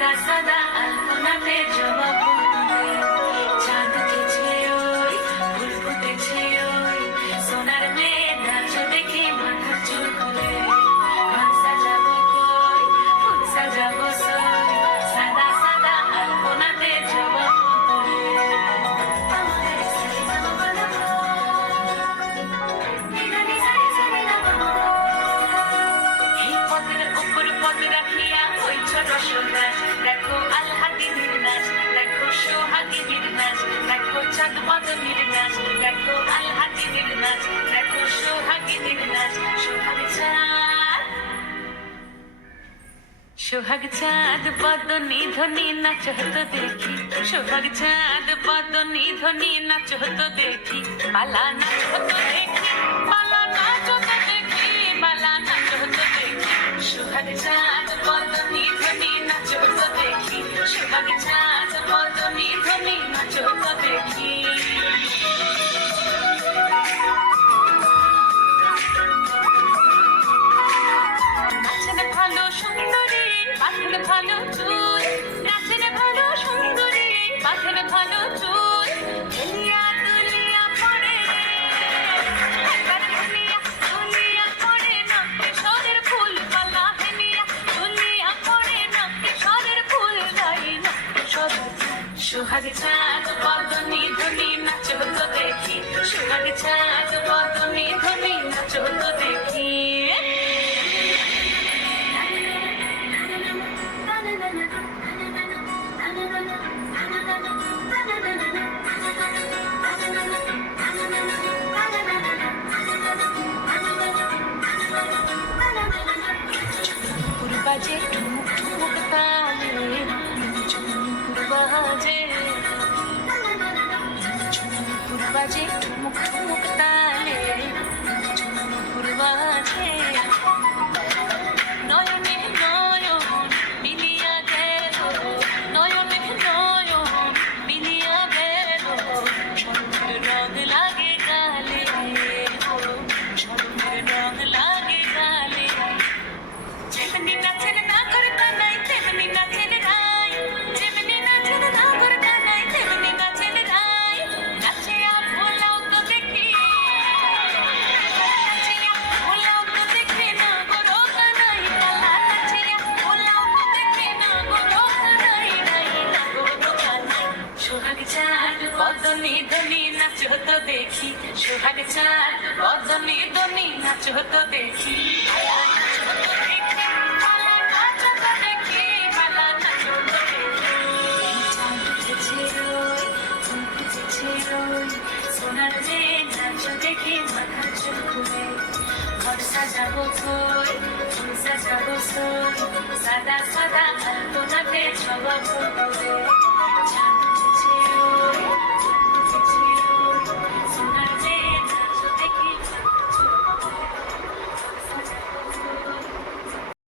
সাদা সাদা আলপনাতে জবা ফুল চাঁদ উঠেছে ওই ফুল ফুটেছে ওই সোনার মেয়ে নাচ দেখে মাথা চুল খুলে ঘর সাজাবো কই ফুল সাজাবো সই সাদা সাদা আলপনাতে জবা ফুল এই পথের উপর পথ রাখিয়া ওই ছোট সোনার দেখো আলহাদিনীর নাচ দেখো সোহাগিনীর নাচ দেখো চাঁদ বদনীর নাচ দেখো আলহাদিনীর নাচ দেখো সোহাগিনীর নাচ সোহাগ চাঁদ বদনী ধ্বনি নাচ হতো দেখি সোহাগ চাঁদ বদনী ধ্বনি নাচ হতো দেখি পালা নাচ হতো দেখি পালা নাচ হতো দেখি পালা নাচ হতো দেখি সোহাগ চাঁদ বদনী ধ্বনি নাচ হতো দেখি সোহাগ চাঁদ বদনী ধ্বনি নাচ হতো দেখি নাচেন ভালো সুন্দরী পাথর ভালো চুল নাচেন ভালো সুন্দরী পাথর ভালো চুল দুনিয়া দুনিয়া পড়ে একবার দুনিয়া দুনিয়া পড়ে না কিশোরের ফুল পালা হেনিয়া দুনিয়া পড়ে না কিশোরের ফুল গাই না সোহাগ চাঁদ বদনী ধ্বনি নাচ হতো দেখি সোহাগ চাঁদ বদনী ধ্বনি নাচ হতো দেখি বাজে ঠুমুক ঠুমুক তালে বাজে বাজে ঠুমুক ঠুমুক তালে বাজে নয়নে নয়ন মিলিয়া গেল নয়নে নয়ন মিলিয়া গেল স্বর্ণের রং লাগে গালে স্বর্ণের রং লাগে গালে যেমনি নাচের না করতা নাই তেমনি নাচের রাই যেমনি নাচের না করতা নাই তেমনি নাচের রাই নাচিয়া ভোলাও তো দেখি নাচিয়া ভোলাও তো দেখি না গরো কানাই তালা নাচিয়া ভোলাও তো দেখি না গরো কানাই নাই না গরো কানাই সোহাগ চাঁদ বদনী ধ্বনি নাচ হতো দেখি সোহাগ চাঁদ বদনী ধ্বনি নাচ হতো দেখি সোনার মেয়ে নাচ দেখে মাথা চুল খুলে ঘর সাজাবো কই ফুল সাজাবো সই সাদা সাদা আলপনাতে জবা ফুল